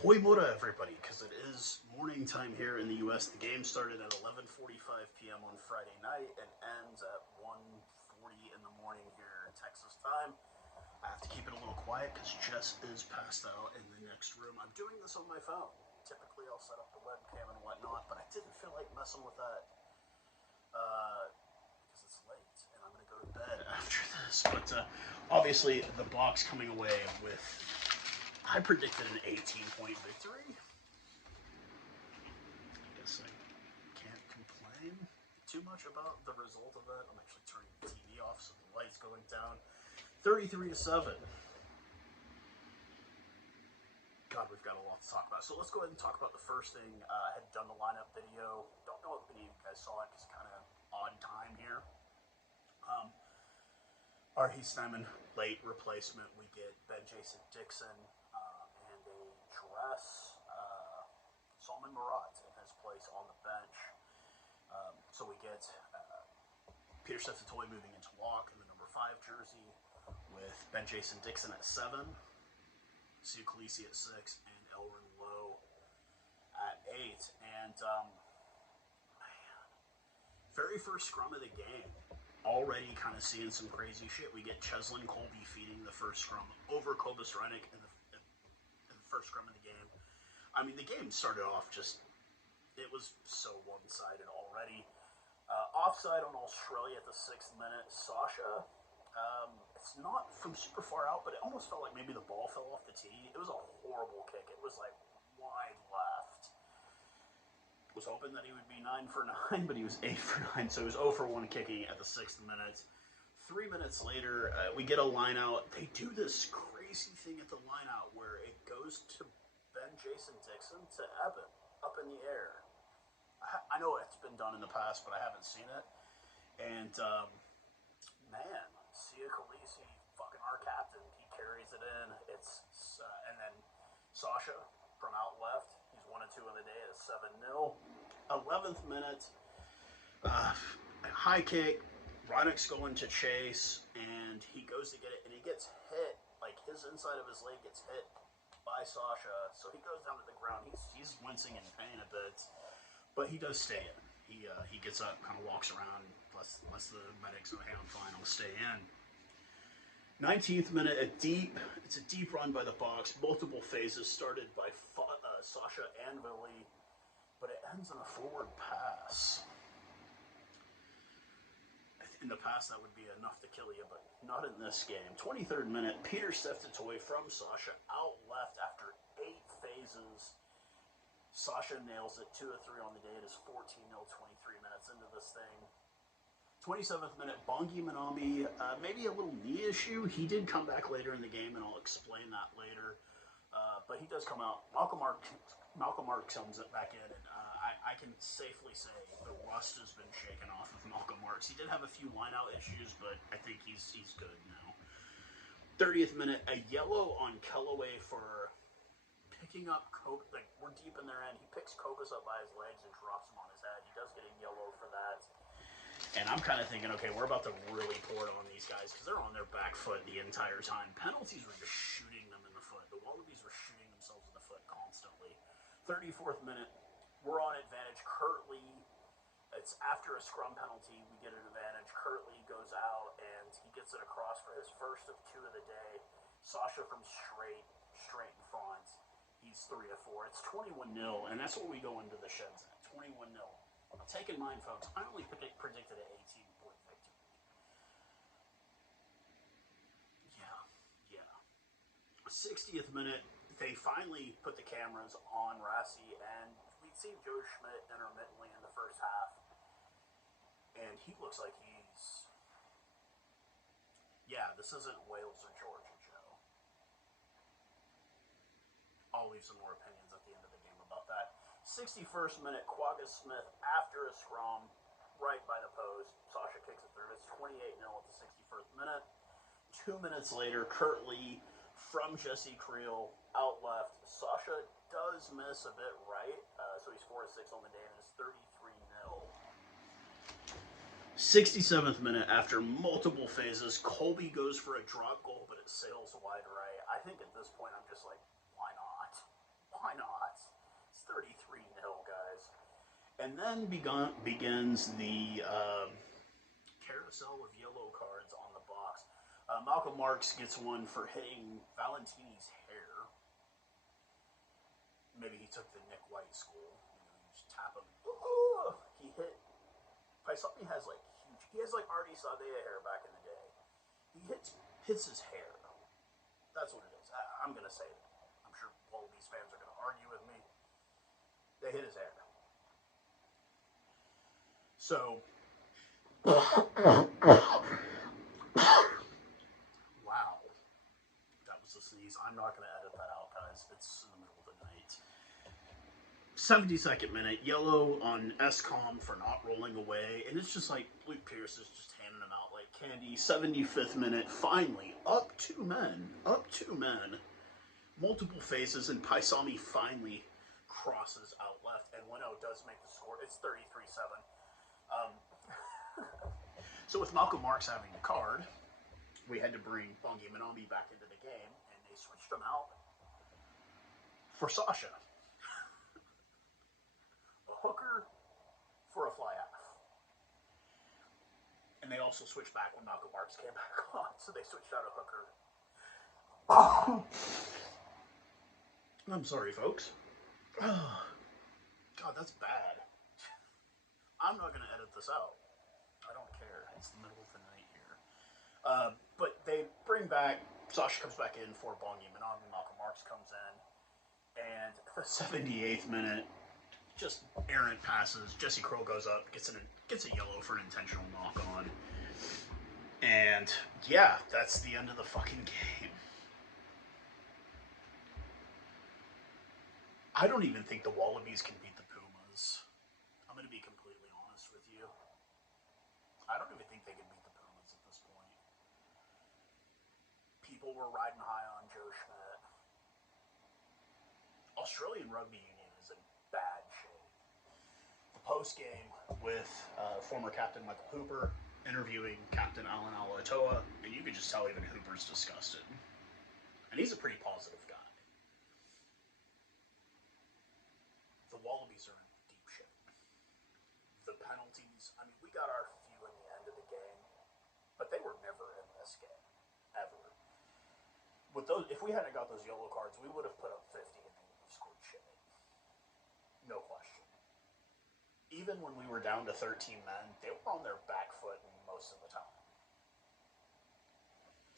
Hoi mora, everybody, because it is morning time here in the U.S. The game started at 11:45 p.m. on Friday night and ends at 1:40 in the morning here in Texas time. I have to keep it a little quiet because Jess is passed out in the next room. I'm doing this on my phone. Typically, I'll set up the webcam and whatnot, but I didn't feel like messing with that because it's late and I'm going to go to bed after this. But obviously, the Boks coming away with, I predicted an 18-point victory. I guess I can't complain too much about the result of that. I'm actually turning the TV off so the light's going down. 33-7. God, we've got a lot to talk about. So let's go ahead and talk about the first thing. I had done the lineup video. Don't know if any of you guys saw it because kind of odd time here. R.H. Snyman, late replacement. We get Ben Jason Dixon and a dress Salman Murat in his place on the bench. So we get Peter Sefatoy moving into lock in the number 5 jersey with Ben Jason Dixon at 7, Sia Khaleesi at 6, and Elrin Lowe at 8. And man, very first scrum of the game, already kind of seeing some crazy shit. We get Cheslin Colby feeding the first scrum over Kobus Renick in the first scrum of the game. I mean, the game started off just, it was so one-sided already. Offside on Australia at the 6th minute. Sasha, it's not from super far out, but it almost felt like maybe the ball fell off the tee. It was a horrible kick. It was like wide left. Was hoping that he would be 9 for 9, but he was 8 for 9, so he was 0 for 1 kicking at the 6th minute. 3 minutes later, we get a line out. They do this crazy thing at the line out where it goes to Ben Jason Dixon to Eben up in the air. I know it's been done in the past, but I haven't seen it. And man, Sia Khaleesi, fucking our captain, he carries it in. And then Sasha from out left. He's 1 and 2 in the day at 7-0. 11th minute, high kick. Ronick's going to chase, and he goes to get it, and he gets hit. Like his inside of his leg gets hit by Sasha, so he goes down to the ground. He's wincing in pain a bit, but he does stay in. He gets up, kind of walks around, lets the medics know, hey, I'm fine, I'll stay in. 19th minute, it's a deep run by the Boks. Multiple phases started by Sasha and Willie, but it ends in a forward pass. In the past, that would be enough to kill you, but not in this game. 23rd minute, Peter Sefatoy from Sasha out left after 8 phases. Sasha nails it, 2 of 3 on the day. It is 14-0, 23 minutes into this thing. 27th minute, Bongi Manami, maybe a little knee issue. He did come back later in the game, and I'll explain that later. But he does come out. Malcolm Mark comes back in, and I can safely say the rust has been shaken off of Malcolm Marks. He did have a few line-out issues, but I think he's good now. 30th minute, a yellow on Kellaway for picking up like we're deep in their end. He picks Kobus up by his legs and drops him on his head. He does get a yellow for that. And I'm kind of thinking, okay, we're about to really pour it on these guys because they're on their back foot the entire time. Penalties were just shooting them in the foot. The Wallabies were shooting themselves in the foot constantly. 34th minute, we're on advantage. Curtly, it's after a scrum penalty, we get an advantage. Curtly goes out and he gets it across for his first of 2 of the day. Sasha from straight in front. He's 3 of 4. It's 21-0, and that's what we go into the sheds at. 21-0. Now, take in mind, folks, I only predicted an 18-point victory. Yeah. 60th minute, they finally put the cameras on Rassi, and we'd seen Joe Schmidt intermittently in the first half, and he looks like he's... Yeah, this isn't Wales or Georgia, Joe. I'll leave some more opinions at the end of the game about that. 61st minute, Quagga Smith after a scrum, right by the post. Sasha kicks it through. It's 28-0 at the 61st minute. 2 minutes later, Curtly from Jesse Creel out left. Sasha does miss a bit right, so he's 4 of 6 on the day, and it's 33-0. 67th minute, after multiple phases, Colby goes for a drop goal, but it sails wide right. I think at this point, I'm just like, why not? Why And then begins the carousel of yellow cards on the box. Malcolm Marks gets one for hitting Valentini's hair. Maybe he took the Nick White school. You just tap him. Ooh, he hit. Paisami has like huge. He has like Artie Sadea hair back in the day. He hits his hair. That's what it is. I'm gonna say it. I'm sure Wallabies fans are gonna argue with me. They hit his hair. So. Wow. That was a sneeze. I'm not going to edit that out, guys. It's in the middle of the night. 72nd minute. Yellow on SCOM for not rolling away. And it's just like Luke Pierce is just handing them out like candy. 75th minute. Finally. Up two men. Multiple faces. And Paisami finally crosses out left. And Leno does make the score. It's 33-7. So with Malcolm Marks having the card, we had to bring Bongi Minami back into the game, and they switched him out for Sasha. A hooker for a fly half. And they also switched back when Malcolm Marks came back on, so they switched out a hooker. I'm sorry, folks. God, that's bad. I'm not going to edit this out. I don't care. It's the middle of the night here. But they bring back, Sasha comes back in for Bongi Minami, Malcolm Marks comes in, and the 78th minute, just errant passes. Jesse Kroll goes up, gets a yellow for an intentional knock-on. And, yeah, that's the end of the fucking game. I don't even think the Wallabies can beat the Pumas. I'm going to be completely honest with you. I don't even think they can beat the Pumas at this point. People were riding high on Joe Schmidt. Australian Rugby Union is in bad shape. The post-game with former captain Michael Hooper interviewing Captain Alan Alatoa, and you could just tell even Hooper's disgusted. And he's a pretty positive guy. The Wallabies are in deep shit. The penalties, I mean, we got our few in the end of the game, but they were never in this game, ever. With those, if we hadn't got those yellow cards, we would have put up 50 and they would have scored shit. No question. Even when we were down to 13 men, they were on their back foot most of the time.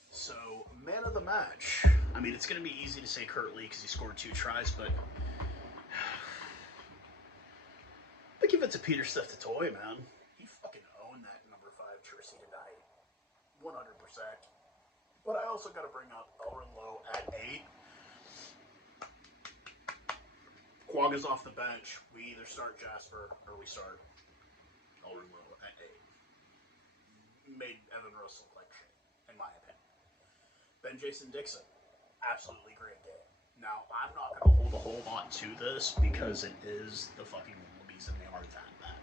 So, man of the match. I mean, it's going to be easy to say Kurt Lee because he scored 2 tries, but I give it to Peter Steph-Toy, man. He fucking owned that number 5 jersey tonight. 100%. But I also got to bring up Elrin Lowe at 8. Quagga's off the bench. We either start Jasper or we start Elrin Lowe at 8. Made Evan Russell like shit, in my opinion. Ben Jason Dixon, absolutely great game. Now, I'm not going to hold a whole lot to this because it is the fucking Wallabies and they are that bad.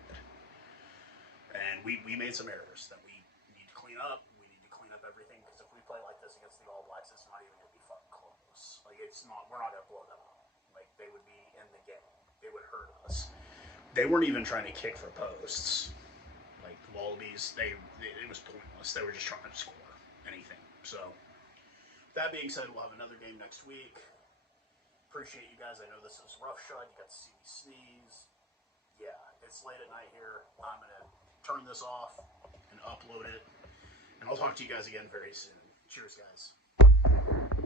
And we made some errors that we need to clean up. We need to clean up everything because if we play like this against the All Blacks, it's not even going to be fucking close. Like, it's not, we're not going to blow them up. Like, they would be in the game. They would hurt us. They weren't even trying to kick for posts. Like, the Wallabies, it was pointless. They were just trying to score anything. So, that being said, we'll have another game next week. Appreciate you guys. I know this is roughshod. You got to see me sneeze. Yeah, it's late at night here. I'm going to turn this off and upload it. And I'll talk to you guys again very soon. Cheers, guys.